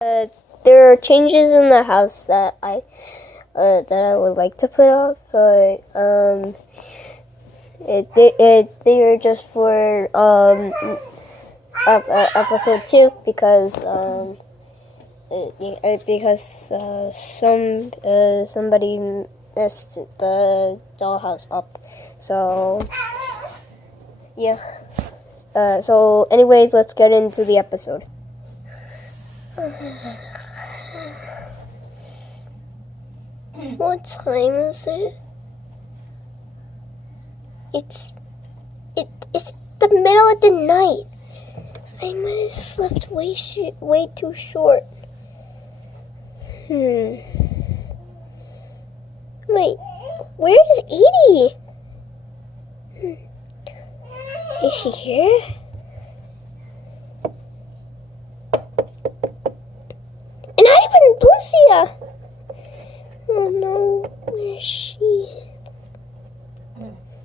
There are changes in the house that I would like to put up, but they are just for episode 2 because somebody messed the dollhouse up. So yeah. So anyways, let's get into the episode. What time is it? It's the middle of the night. I might have slept way too short. Wait, where's Edie? Is she here? And not even Blissia! Oh no, where's she?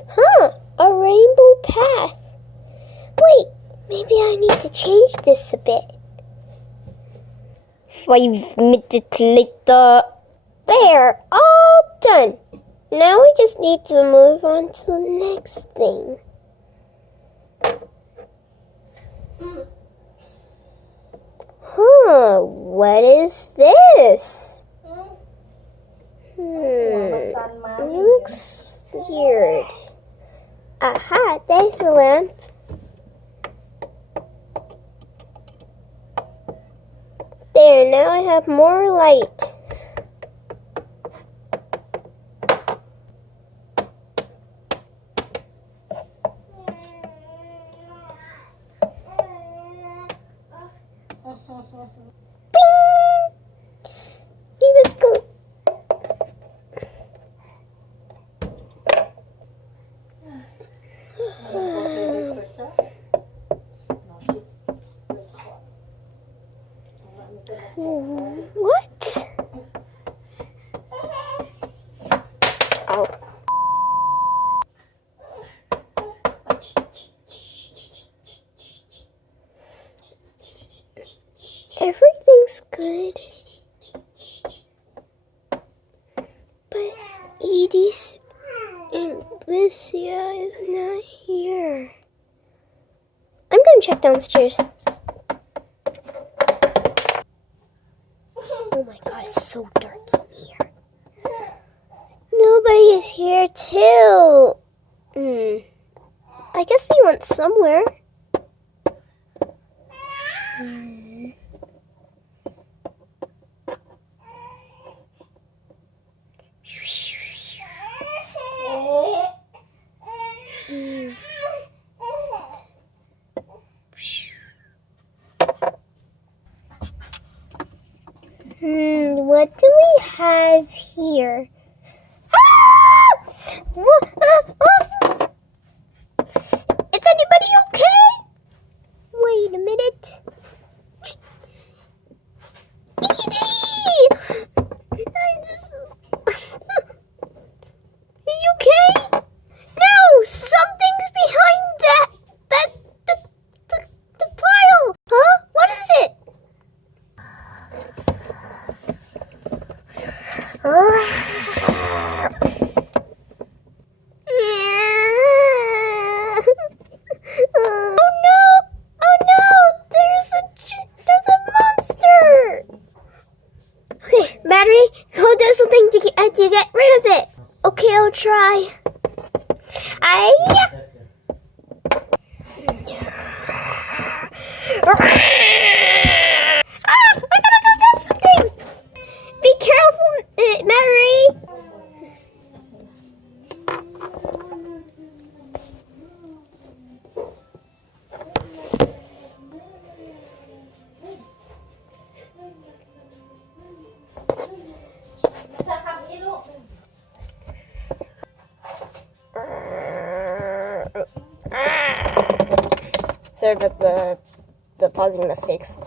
Huh, a rainbow path. Wait, maybe I need to change this a bit. 5 minutes later. There, all done. Now we just need to move on to the next thing. Huh, what is this? It looks weird. Aha, there's the lamp. There, now I have more light. Bing! Let's go. What? Oh. Everything's good. But Edie and Blissia is not here. I'm gonna check downstairs. Oh my god, it's so dark in here. Nobody is here too. I guess they went somewhere. What do we have here? Is anybody okay? Wait a minute. Edie! Are you okay? No! Something's behind the pile! Huh? What is it? Oh no! Oh no! There's a monster! Okay, Matterie, go do something to get rid of it. Okay, I'll try. I gotta go do something. Be careful, Matterie. Sorry about the pausing mistakes.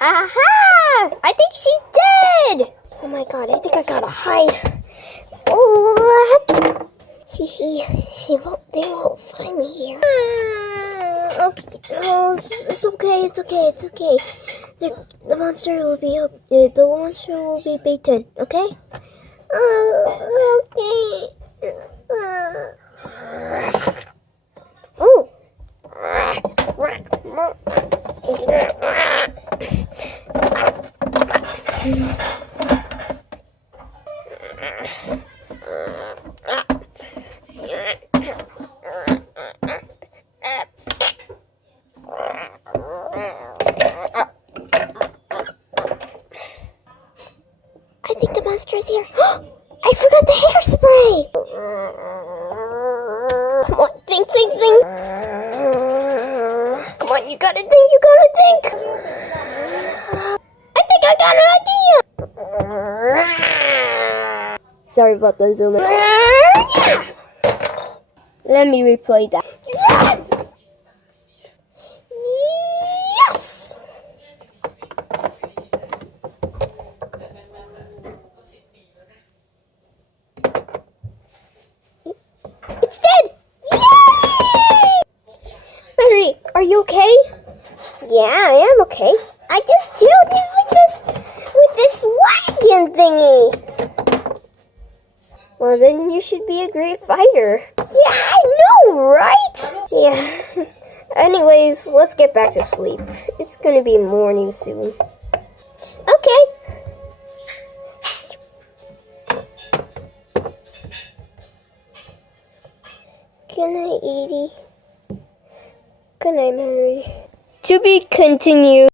Ha ha! I think she's dead! Oh my god, I think I gotta hide. Oh, they won't find me here. Okay, oh, it's okay. The monster will be beaten. Okay. Okay. Oh. I think the monster is here. I forgot the hairspray. Come on, think. Come on, you gotta think. I think I got an idea. Sorry about the zoom in. Let me replay that. Yes! It's dead! Yay! Matterie, are you okay? Yeah, I am okay. I just killed it with this wagon thingy. Well, then you should be a great fighter. Yeah, I know, right? Yeah. Anyways, let's get back to sleep. It's gonna be morning soon. Okay. Good night, Edie. Good night, Matterie. To be continued.